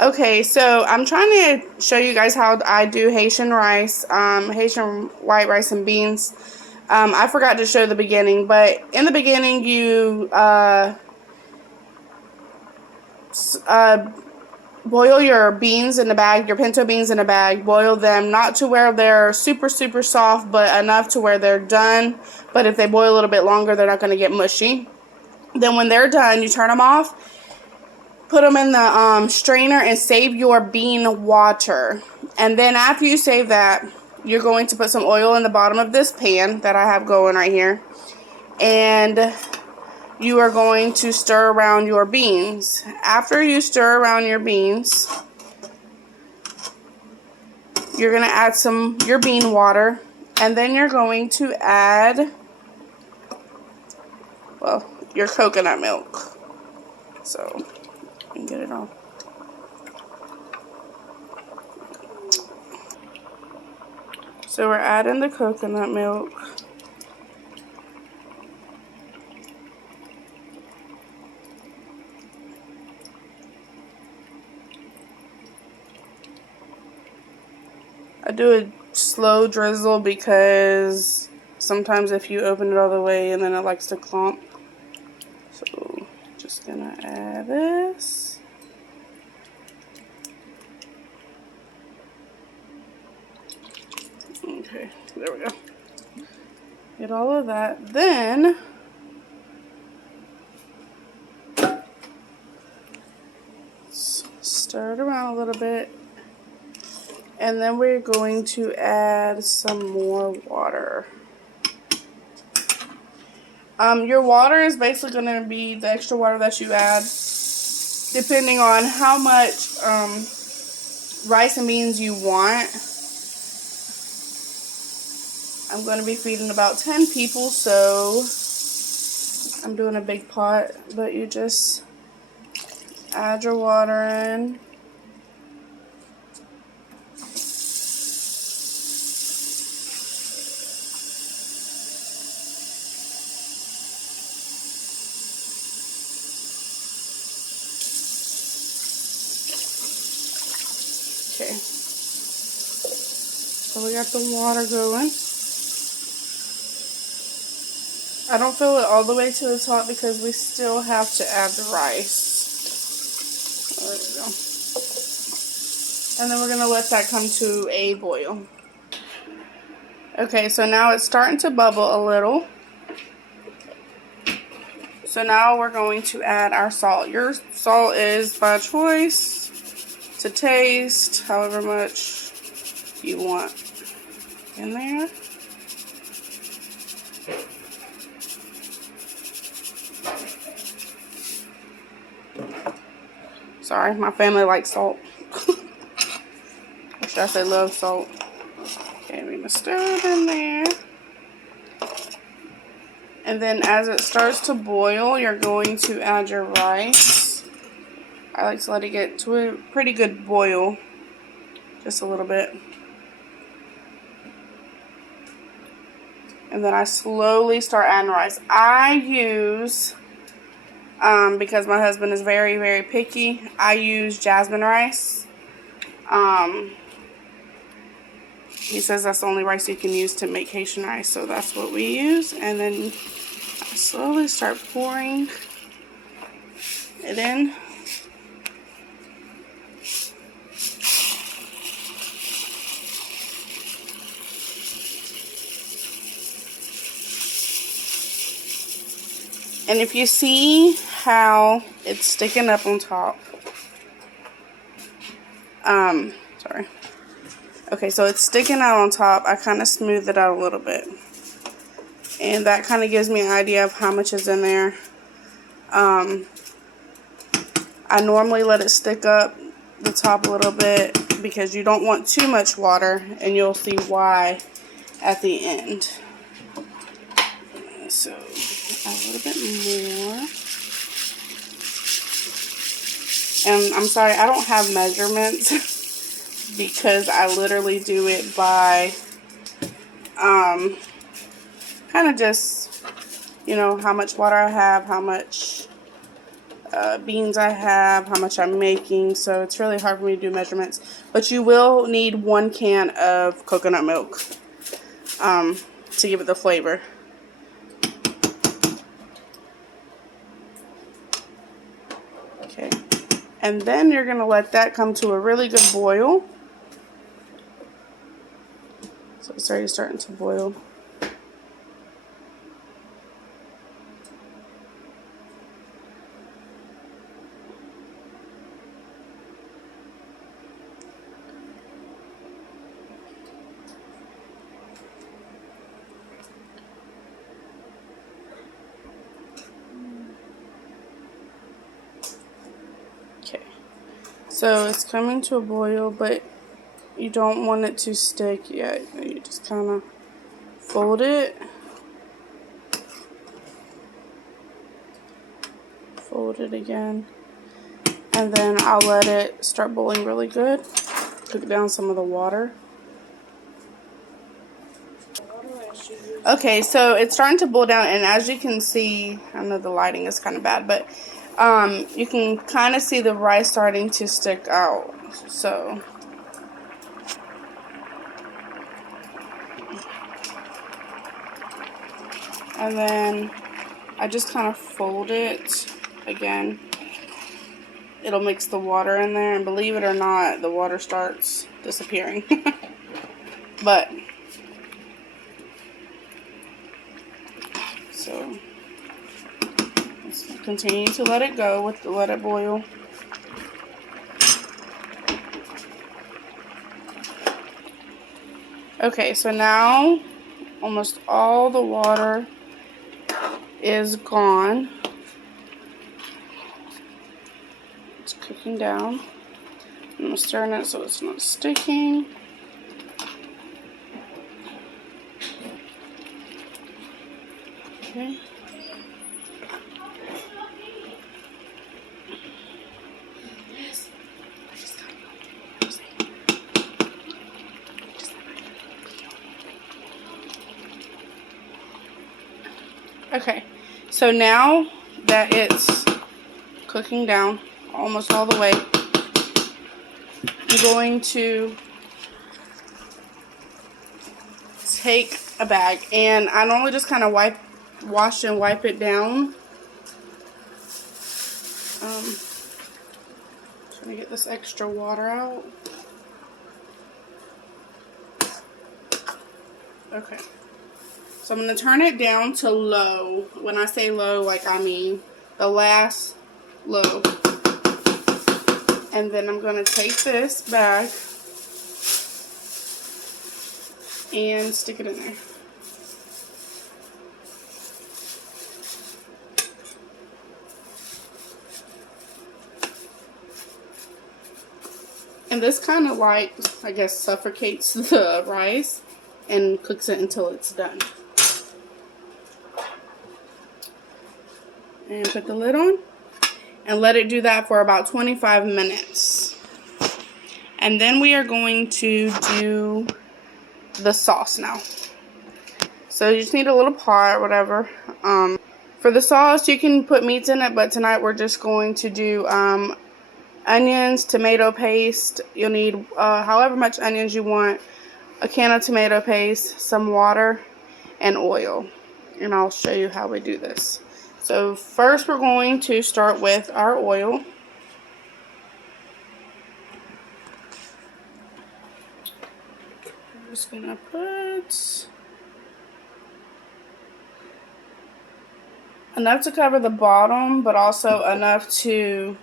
Okay, so I'm trying to show you guys how I do Haitian rice, Haitian white rice and beans. I forgot to show the beginning, but in the beginning you boil your beans in a bag, your pinto beans in a bag. Boil them not to where they're super, super soft, but enough to where they're done. But if they boil a little bit longer, they're not going to get mushy. Then when they're done, you turn them off, put them in the strainer, and save your bean water. And then after you save that, you're going to put some oil in the bottom of this pan that I have going right here. And you are going to stir around your beans. After you stir around your beans, you're going to add your bean water, and then you're going to add, well, your coconut milk. So, you can get it all. So we're adding the coconut milk. I do a slow drizzle because sometimes if you open it all the way and then it likes to clump. So just gonna add this. Okay, there we go. Get all of that. Then stir it around a little bit. And then we're going to add some more water. Your water is basically going to be the extra water that you add depending on how much rice and beans you want. I'm going to be feeding about 10 people, so I'm doing a big pot, but you just add your water in. Okay, so we got the water going. I don't fill it all the way to the top because we still have to add the rice. There we go. And then we're going to let that come to a boil. Okay, so now it's starting to bubble a little. So now we're going to add our salt. Your salt is by choice, to taste, however much you want in there. Sorry, my family likes salt. Or should I say love salt. Okay, we're going to stir it in there. And then as it starts to boil, you're going to add your rice. I like to let it get to a pretty good boil. Just a little bit. And then I slowly start adding rice. I use, because my husband is very, very picky, I use jasmine rice. He says that's the only rice you can use to make Haitian rice, so that's what we use. And then I slowly start pouring it in. And if you see how it's sticking up on top, sorry. Okay, so it's sticking out on top. I kind of smooth it out a little bit. And that kind of gives me an idea of how much is in there. I normally let it stick up the top a little bit because you don't want too much water, and you'll see why at the end. So, a little bit more. And I'm sorry, I don't have measurements because I literally do it by kind of just, you know, how much water I have, how much beans I have, how much I'm making, so it's really hard for me to do measurements. But you will need 1 can of coconut milk to give it the flavor. Okay, and then you're going to let that come to a really good boil. So it's already starting to boil. Okay, so it's coming to a boil, but you don't want it to stick yet. You just kind of fold it. Fold it again. And then I'll let it start boiling really good. Cook down some of the water. Okay, so it's starting to boil down, and as you can see, I know the lighting is kind of bad, but you can kind of see the rice starting to stick out. So and then I just kind of fold it again. It'll mix the water in there, and believe it or not, the water starts disappearing. But so let's continue to let it go, let it boil. Okay, so now almost all the water is gone. It's cooking down. I'm stirring it so it's not sticking. Okay. Okay, so now that it's cooking down almost all the way, I'm going to take a bag, and I normally just kind of wash and wipe it down. Trying to get this extra water out. Okay. So I'm going to turn it down to low. When I say low, like I mean the last low. And then I'm going to take this bag and stick it in there. And this kind of like, I guess, suffocates the rice and cooks it until it's done. And put the lid on and let it do that for about 25 minutes. And then we are going to do the sauce now. So you just need a little pot or whatever. For the sauce, you can put meats in it, but tonight we're just going to do onions, tomato paste. You'll need however much onions you want, a can of tomato paste, some water, and oil. And I'll show you how we do this. So first we're going to start with our oil. I'm just going to put enough to cover the bottom, but also enough to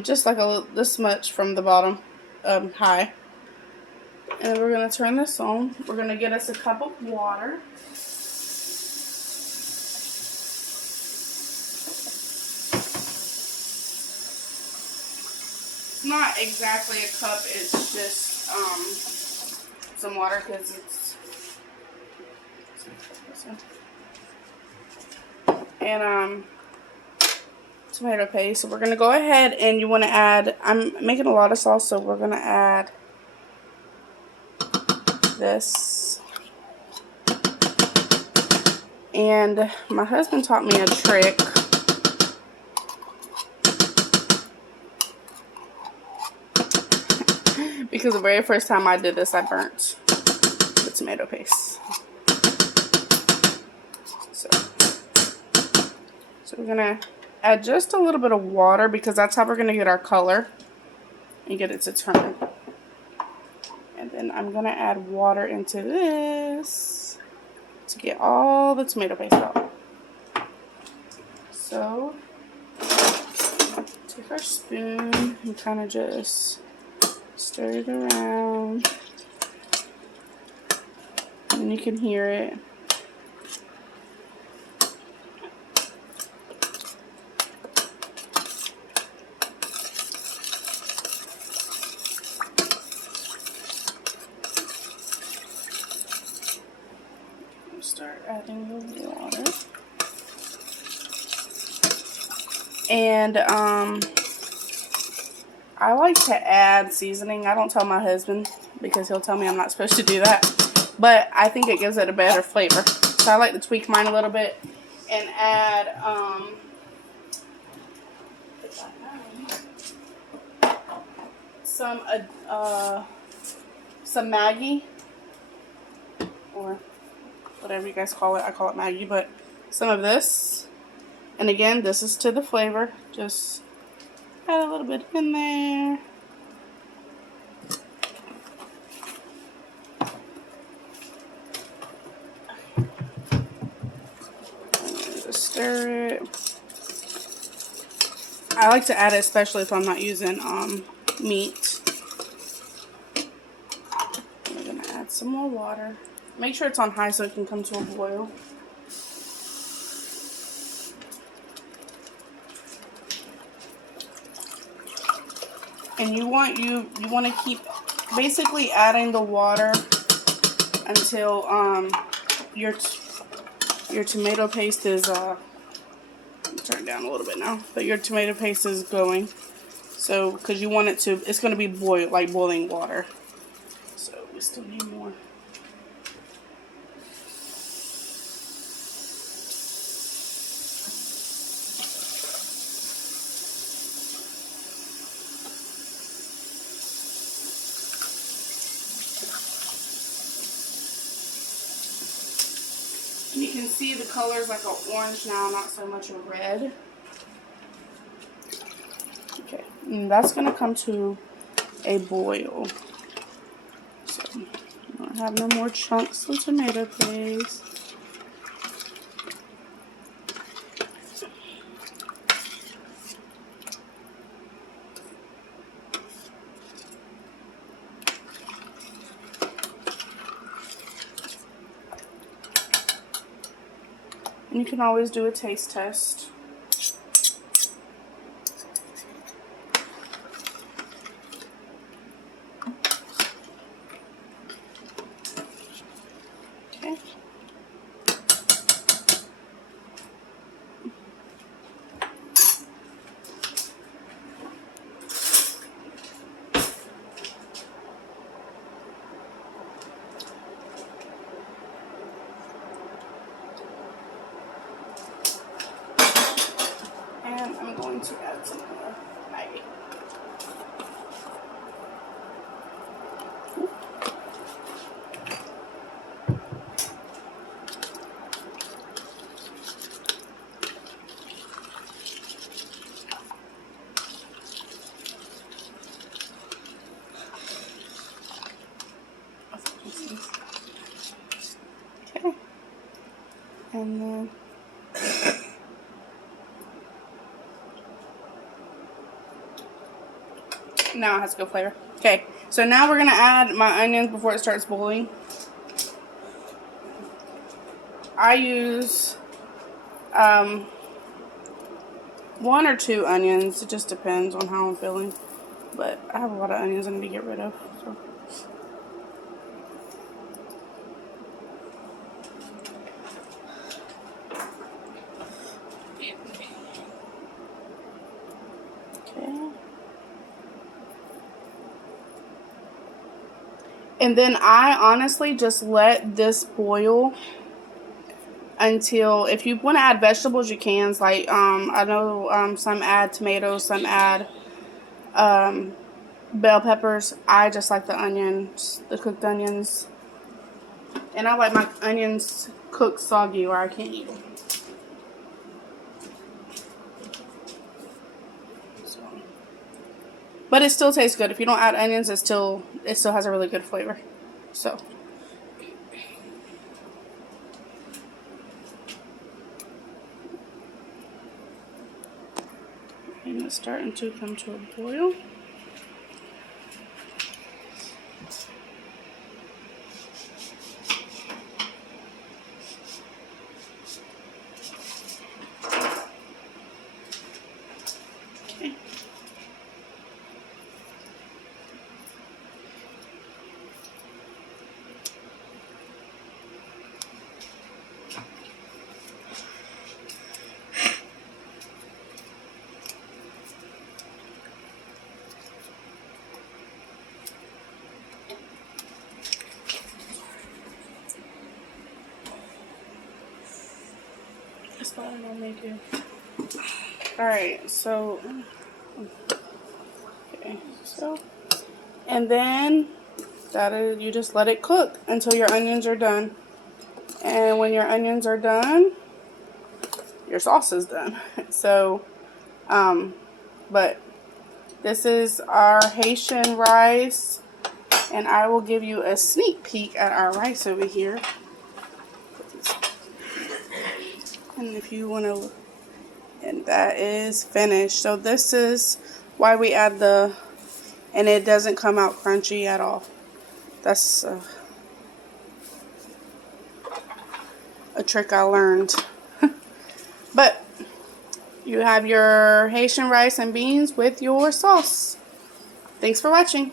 just like this much from the bottom high. And then we're going to turn this on. We're going to get us a cup of water. It's not exactly a cup, it's just some water because it's and tomato paste. So we're going to go ahead and you want to add, I'm making a lot of sauce, so we're going to add this. And my husband taught me a trick. because the very first time I did this, I burnt the tomato paste. So we're gonna add just a little bit of water because that's how we're gonna get our color and get it to turn. And then I'm gonna add water into this to get all the tomato paste out. So take our spoon and kind of just stir it around, and you can hear it. Start adding the water. And I like to add seasoning. I don't tell my husband because he'll tell me I'm not supposed to do that. But I think it gives it a better flavor. So I like to tweak mine a little bit and add some Maggi, or whatever you guys call it. I call it Maggi, but some of this. And again, this is to the flavor. Just add a little bit in there. Just stir it. I like to add it especially if I'm not using meat. We're going to add some more water. Make sure it's on high so it can come to a boil. And you want to keep basically adding the water until your tomato paste is turn it down a little bit now, but your tomato paste is going. So because you want it to, it's going to be boiling water. So we still need more. You can see the color is like an orange now, not so much a red. Okay, and that's going to come to a boil. So, I don't have no more chunks of tomato paste. And you can always do a taste test. Okay. And I'm going to add some more Maggi. Okay. And then now it has good flavor. Okay, so now we're going to add my onions before it starts boiling. I use 1 or 2 onions. It just depends on how I'm feeling. But I have a lot of onions I need to get rid of. So. Okay. And then I honestly just let this boil until, if you want to add vegetables, you can. Like, I know some add tomatoes, some add bell peppers. I just like the onions, the cooked onions. And I like my onions cooked soggy or I can't eat them. So. But it still tastes good. If you don't add onions, it still has a really good flavor. So. And it's starting to come to a boil. Okay. That's what I'm gonna make it. Alright, so okay, so and then you just let it cook until your onions are done. And when your onions are done, your sauce is done. So but this is our Haitian rice, and I will give you a sneak peek at our rice over here. And if you want to look, and that is finished. So this is why we add and it doesn't come out crunchy at all. That's a trick I learned. But you have your Haitian rice and beans with your sauce. Thanks for watching.